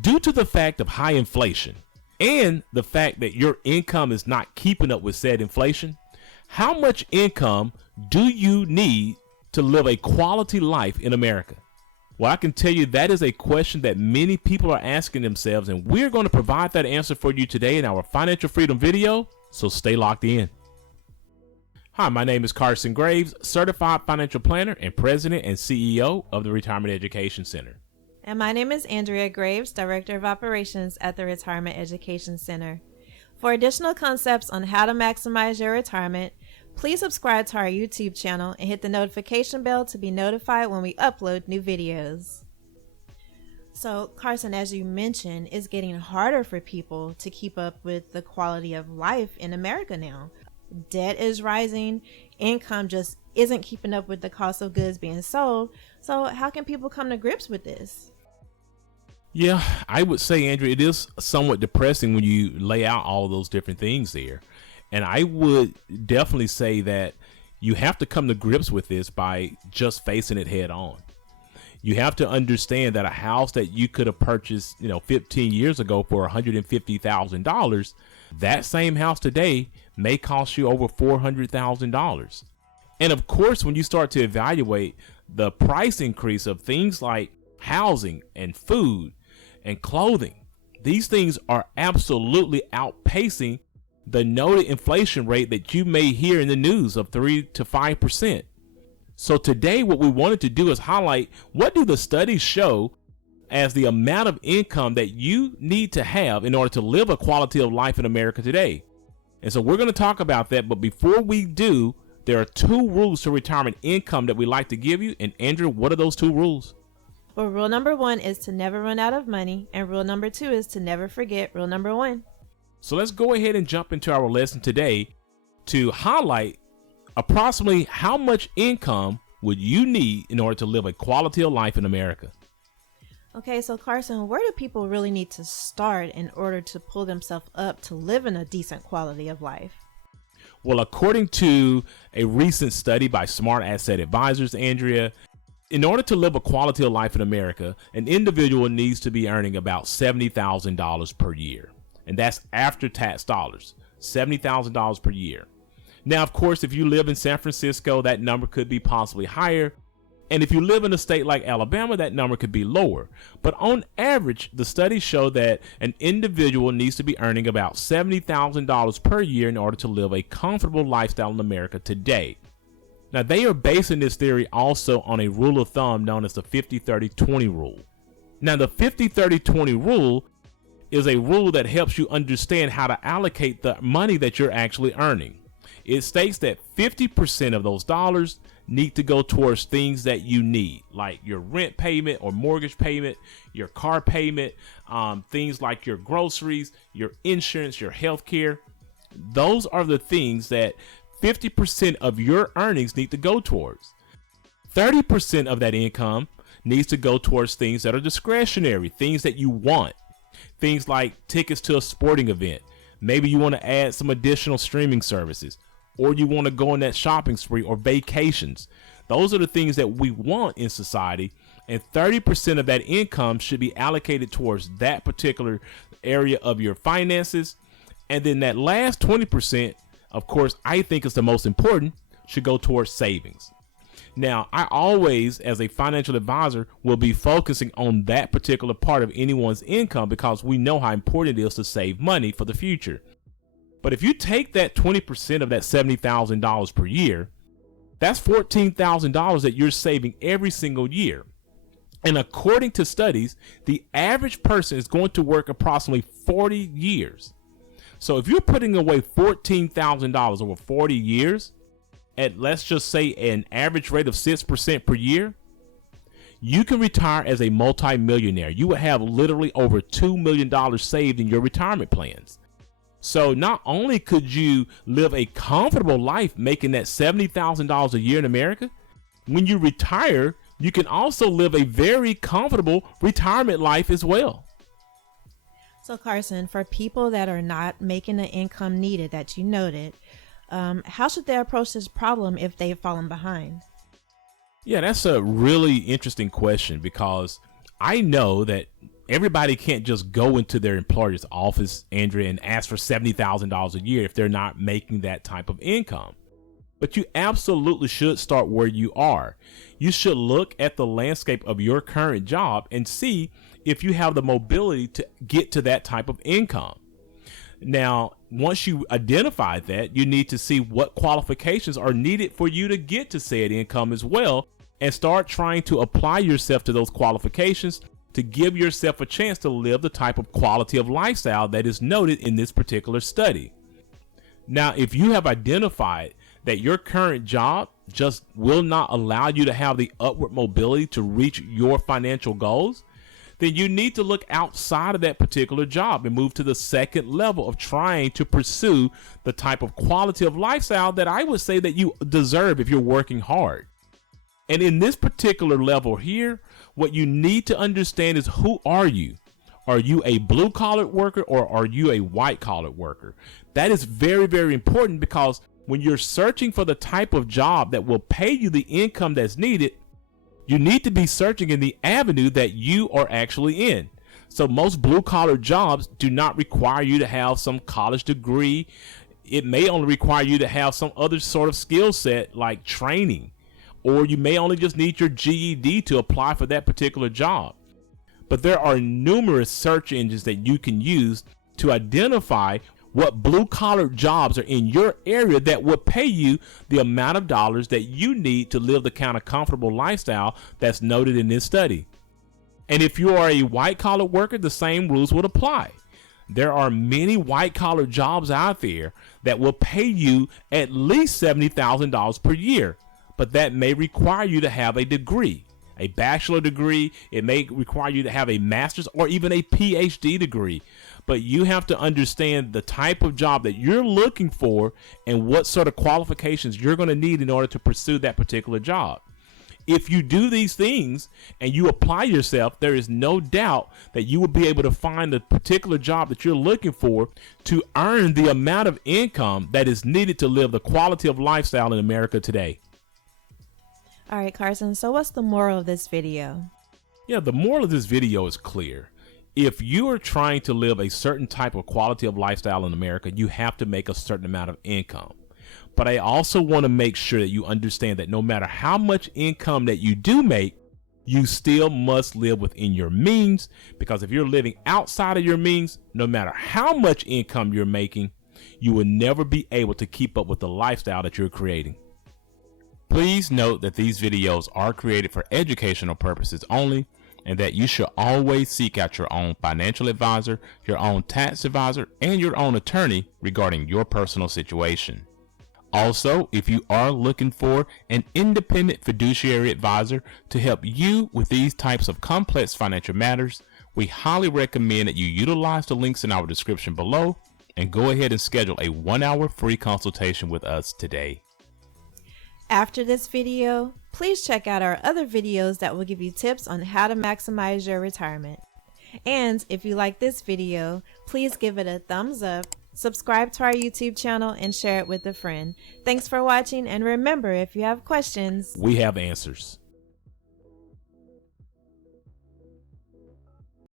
Due to the fact of high inflation and the fact that your income is not keeping up with said inflation, how much income do you need to live a quality life in America? Well, I can tell you that is a question that many people are asking themselves, and we're going to provide that answer for you today in our Financial Freedom video, so stay locked in. Hi, my name is Carson Graves, Certified Financial Planner and President and CEO of the Retirement Education Center. And my name is Andrea Graves, Director of Operations at the Retirement Education Center. For additional concepts on how to maximize your retirement, please subscribe to our YouTube channel and hit the notification bell to be notified when we upload new videos. So, Carson, as you mentioned, it's getting harder for people to keep up with the quality of life in America now. Debt is rising, income just isn't keeping up with the cost of goods being sold. So how can people come to grips with this? Yeah, I would say, Andrew, it is somewhat depressing when you lay out all those different things there. And I would definitely say that you have to come to grips with this by just facing it head on. You have to understand that a house that you could have purchased, 15 years ago for $150,000, that same house today may cost you over $400,000. And of course, when you start to evaluate the price increase of things like housing and food and clothing, these things are absolutely outpacing the noted inflation rate that you may hear in the news of 3 to 5%. So today, what we wanted to do is highlight what do the studies show as the amount of income that you need to have in order to live a quality of life in America today. And so we're going to talk about that. But before we do, there are 2 rules to retirement income that we like to give you. And Andrew, what are those 2 rules? Well, rule number 1 is to never run out of money. And rule number 2 is to never forget rule number 1. So let's go ahead and jump into our lesson today to highlight approximately how much income would you need in order to live a quality of life in America. Okay, so Carson, where do people really need to start in order to pull themselves up to live in a decent quality of life? Well, according to a recent study by Smart Asset Advisors, Andrea, in order to live a quality of life in America, an individual needs to be earning about $70,000 per year. And that's after tax dollars, $70,000 per year. Now, of course, if you live in San Francisco, that number could be possibly higher. And if you live in a state like Alabama, that number could be lower. But on average, the studies show that an individual needs to be earning about $70,000 per year in order to live a comfortable lifestyle in America today. Now, they are basing this theory also on a rule of thumb known as the 50-30-20 rule. Now, the 50-30-20 rule is a rule that helps you understand how to allocate the money that you're actually earning. It states that 50% of those dollars need to go towards things that you need, like your rent payment or mortgage payment, your car payment, things like your groceries, your insurance, your health care. Those are the things that 50% of your earnings need to go towards. 30% of that income needs to go towards things that are discretionary, things that you want, things like tickets to a sporting event. Maybe you want to add some additional streaming services, or you want to go on that shopping spree or vacations. Those are the things that we want in society. And 30% of that income should be allocated towards that particular area of your finances. And then that last 20%, of course, I think is the most important, should go towards savings. Now, I always, as a financial advisor, will be focusing on that particular part of anyone's income because we know how important it is to save money for the future. But if you take that 20% of that $70,000 per year, that's $14,000 that you're saving every single year. And according to studies, the average person is going to work approximately 40 years. So if you're putting away $14,000 over 40 years, at let's just say an average rate of 6% per year, you can retire as a multimillionaire. You would have literally over $2 million saved in your retirement plans. So not only could you live a comfortable life making that $70,000 a year in America, when you retire, you can also live a very comfortable retirement life as well. So Carson, for people that are not making the income needed that you noted, how should they approach this problem if they've fallen behind? Yeah, that's a really interesting question because I know that everybody can't just go into their employer's office, Andrea, and ask for $70,000 a year if they're not making that type of income. But you absolutely should start where you are. You should look at the landscape of your current job and see if you have the mobility to get to that type of income. Now, once you identify that, you need to see what qualifications are needed for you to get to said income as well, and start trying to apply yourself to those qualifications to give yourself a chance to live the type of quality of lifestyle that is noted in this particular study. Now, if you have identified that your current job just will not allow you to have the upward mobility to reach your financial goals, then you need to look outside of that particular job and move to the second level of trying to pursue the type of quality of lifestyle that I would say that you deserve if you're working hard. And in this particular level here, what you need to understand is, who are you? Are you a blue collar worker or are you a white collar worker? That is very, very important, because when you're searching for the type of job that will pay you the income that's needed, you need to be searching in the avenue that you are actually in. So most blue collar jobs do not require you to have some college degree. It may only require you to have some other sort of skill set like training, or you may only just need your GED to apply for that particular job. But there are numerous search engines that you can use to identify what blue collar jobs are in your area that will pay you the amount of dollars that you need to live the kind of comfortable lifestyle that's noted in this study. And if you are a white collar worker, the same rules would apply. There are many white collar jobs out there that will pay you at least $70,000 per year, but that may require you to have a degree, a bachelor degree. It may require you to have a master's or even a PhD degree. But you have to understand the type of job that you're looking for and what sort of qualifications you're going to need in order to pursue that particular job. If you do these things and you apply yourself, there is no doubt that you will be able to find the particular job that you're looking for to earn the amount of income that is needed to live the quality of lifestyle in America today. All right, Carson, so what's the moral of this video? Yeah, the moral of this video is clear. If you are trying to live a certain type of quality of lifestyle in America, you have to make a certain amount of income. But I also want to make sure that you understand that no matter how much income that you do make, you still must live within your means, because if you're living outside of your means, no matter how much income you're making, you will never be able to keep up with the lifestyle that you're creating. Please note that these videos are created for educational purposes only, and that you should always seek out your own financial advisor, your own tax advisor, and your own attorney regarding your personal situation. Also, if you are looking for an independent fiduciary advisor to help you with these types of complex financial matters, we highly recommend that you utilize the links in our description below and go ahead and schedule a 1-hour free consultation with us today. After this video, please check out our other videos that will give you tips on how to maximize your retirement. And if you like this video, please give it a thumbs up, subscribe to our YouTube channel, and share it with a friend. Thanks for watching, and remember, if you have questions, we have answers.